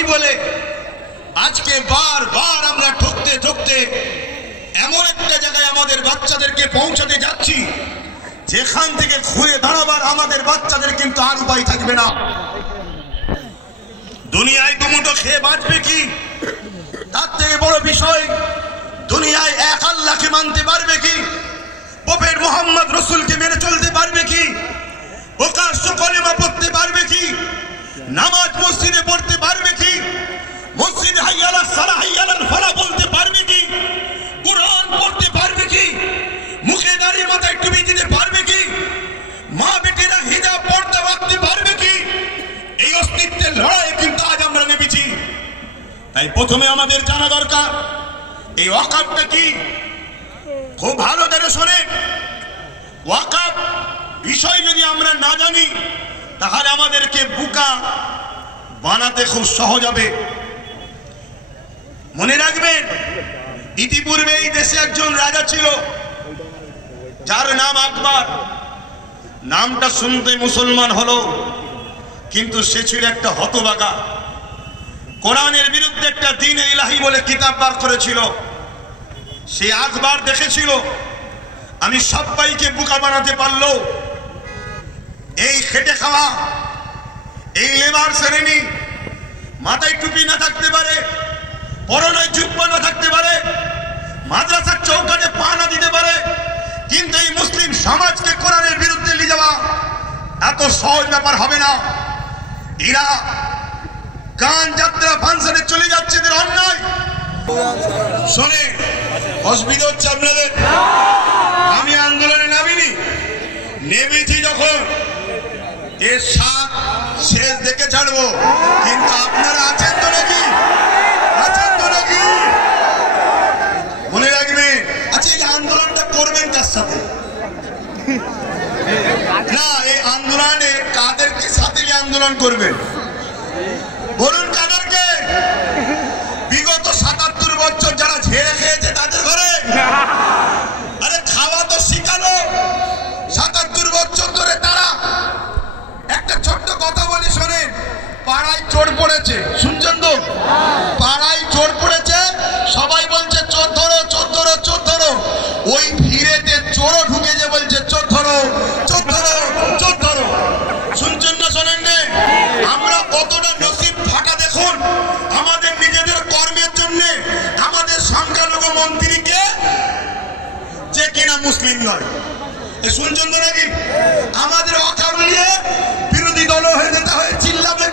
নয় বলে আজকে বারবার আমরা ঠকতে ঠকতে এমন একটা জায়গায় আমাদের বাচ্চাদেরকে পৌঁছাতে যাচ্ছি যেখান থেকে ঘুরে দাঁড়াবার আমাদের বাচ্চাদের কিন্তু আর উপায় থাকবে না। দুনিয়ায় দুমুঠো খেয়ে বাঁচবে কি, তার থেকে বড় বিষয় দুনিয়ায় এক আল্লাহকে মানতে পারবে কি, প্রফেট মুহাম্মদ রাসূলকে মেনে চলতে পারবে কি, প্রকাশ্য কলেমা পড়তে পারবে কি, নামাজ মসজিদে পড়তে পারবে কি, মসজিদে হাইয়া আলাস সালাহ হাইয়া আলাল ফালাহ বলতে পারবে কি, কুরআন পড়তে পারবে কি, মুখে দাঁড়িয়ে মাথায় টুপি দিতে পারবে কি, মা বেটিরা হিজাব পড়তে রাখতে পারবে কি? এই অস্তিত্বের লড়াই কিন্তু আজ আমরা নেমেছি। তাই প্রথমে আমাদের জানা দরকার এই ওয়াকফটা কি। খুব ভালো করে শুনে, ওয়াকফ বিষয় যদি আমরা না জানি তাহলে আমাদেরকে বোকা বানাতে খুব সহজ হবে। মনে রাখবেন, ইতিপূর্বে এই দেশে একজন রাজা ছিল যার নাম আকবর। নামটা শুনতে মুসলমান হলো, কিন্তু সে ছিল একটা হতভাগা। কোরআনের বিরুদ্ধে একটা দ্বীন ইলাহি বলে কিতাব বার করেছিল। সে আকবর দেখেছিল আমি সবাইকে বোকা বানাতে পারলো। এই খেটে খাওয়া, এই লেবার শ্রেণী, মাথায় টুপি না থাকতে পারে, পরনে জুব্বা না থাকতে পারে, মাদ্রাসার চৌকাঠে পা না দিতে পারে, কিন্তু এই মুসলিম সমাজকে কোরআনের বিরুদ্ধে নিয়ে যাওয়া এত সহজ ব্যাপার হবে না। এরা গান যাত্রা ফাংশনে চলে যাচ্ছে, এদের অন্যায়। শোনে, অসুবিধা হচ্ছে আপনাদের? আমি আন্দোলনে নামিনি, নেমেছি যখন এর সাত শেষ দেখে ছাড়বো। কিন্তু আপনারা আছেন তো নাকি? আছেন তো নাকি? মনে রাখবেন। আচ্ছা, এই আন্দোলনটা করবেন কার সাথে? না, এই আন্দোলনে কাদেরকে সাথে নিয়ে আন্দোলন করবেন বলুন? কাদেরকে? বিগত ৭৭ বছর যারা ঝেড়ে খেয়েছে তাদের ঘরে? আরে খাওয়া তো শিখালো ৭৭ বছর ধরে তারা। একটা ছোট্ট কথা বলি শোনেন, পাড়ায় চোর পড়েছে, শুনছেন তো? পাড়ায় চোর পড়েছে, সবাই বলছে চোর ধরো, চোর ধরো, চোর ধরো। ওই ভিড়েতে চোরও ঢুকে যে বলছে চোর ধরো, চোর ধরো, চোর ধরো। শুনছেন না শোনেন না? আমরা কতটা নসিব ফাঁকা দেখুন আমাদের নিজেদের কর্মের জন্য। আমাদের সংখ্যালঘু মন্ত্রীকে যে কিনা মুসলিম নয়, শুনছেন তো নাকি? আমাদের ওয়াকফ নিয়ে বিরোধী দল হয়ে যেতে হয়, চিল্লাবে